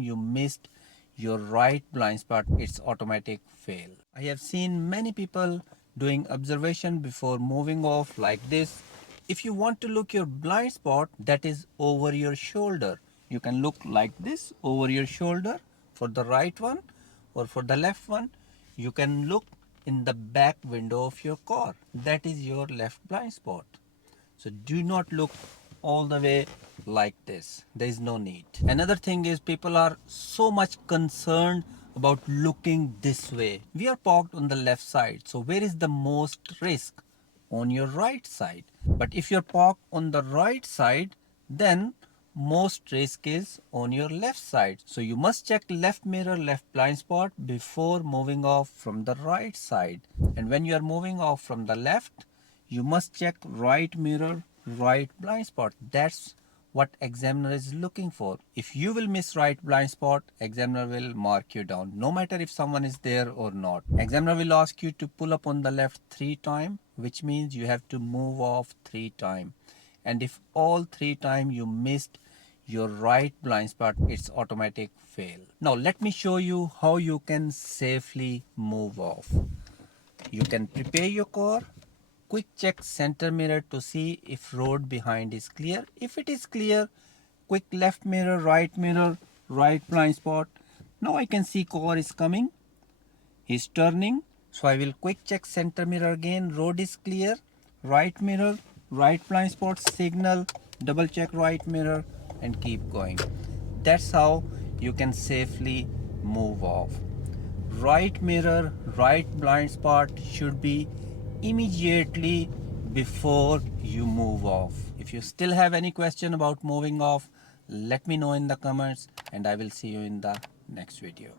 you missed your right blind spot, it's automatic fail. I have seen many people doing observation before moving off like this. If you want to look your blind spot that is over your shoulder, you can look like this over your shoulder for the right one, or for the left one you can look in the back window of your car. That is your left blind spot. So do not look all the way like this. There is no need. Another thing is people are so much concerned about looking this way. We are parked on the left side. So where is the most risk? On your right side. But if you're parked on the right side, then most risk is on your left side. So you must check left mirror, left blind spot before moving off from the right side. And when you are moving off from the left, you must check right mirror, right blind spot. That's what examiner is looking for. If you will miss right blind spot, examiner will mark you down, no matter if someone is there or not. Examiner will ask you to pull up on the left 3 times, which means you have to move off 3 times. And if all 3 times you missed your right blind spot, it's automatic fail. Now let me show you how you can safely move off. You can prepare your car, quick check center mirror to see if road behind is clear. If it is clear, quick left mirror, right blind spot. Now I can see car is coming. He's turning. So I will quick check center mirror again. Road is clear. Right mirror, right blind spot, signal, double check right mirror and keep going. That's how you can safely move off. Right mirror, right blind spot should be immediately before you move off. If you still have any question about moving off, let me know in the comments and I will see you in the next video.